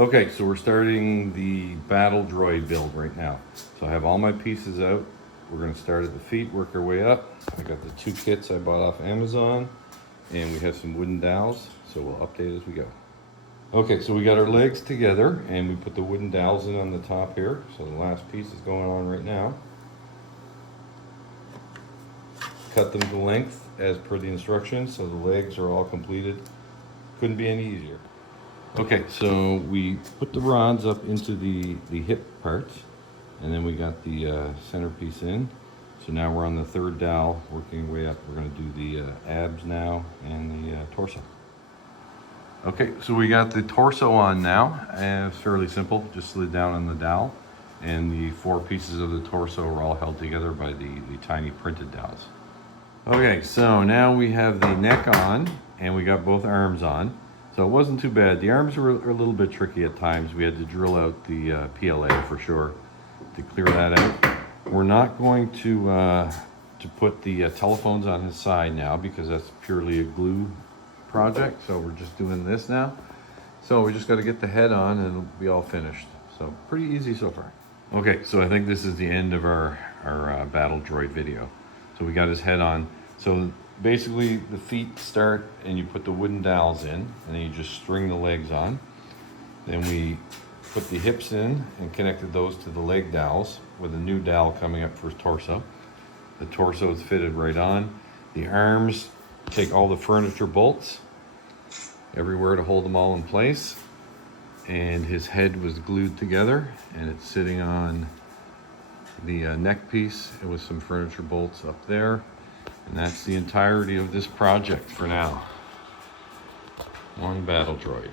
Okay, so we're starting the battle droid build right now. So I have all my pieces out. We're gonna start at the feet, work our way up. I got the 2 kits I bought off Amazon, and we have some wooden dowels, so we'll update as we go. Okay, so we got our legs together, and we put the wooden dowels in on the top here. So the last piece is going on right now. Cut them to length as per the instructions, so the legs are all completed. Couldn't be any easier. Okay, so we put the rods up into the hip parts, and then we got the centerpiece in. So now we're on the 3rd dowel, working our way up. We're going to do the abs now and the torso. Okay, so we got the torso on now, and it's fairly simple. Just slid down on the dowel, and the 4 pieces of the torso are all held together by the tiny printed dowels. Okay, so now we have the neck on, and we got both arms on. So it wasn't too bad. The arms were a little bit tricky at times. We had to drill out the PLA for sure to clear that out. We're not going to put the telephones on his side now because that's purely a glue project. So we're just doing this now. So we just got to get the head on and it'll be all finished. So pretty easy so far. Okay, so I think this is the end of our battle droid video. So we got his head on. So basically the feet start and you put the wooden dowels in, and then you just string the legs on. Then we put the hips in and connected those to the leg dowels with a new dowel coming up for his torso. The torso is fitted right on. The arms take all the furniture bolts everywhere to hold them all in place. And his head was glued together, and it's sitting on the neck piece with some furniture bolts up there. And that's the entirety of this project for now. One battle droid.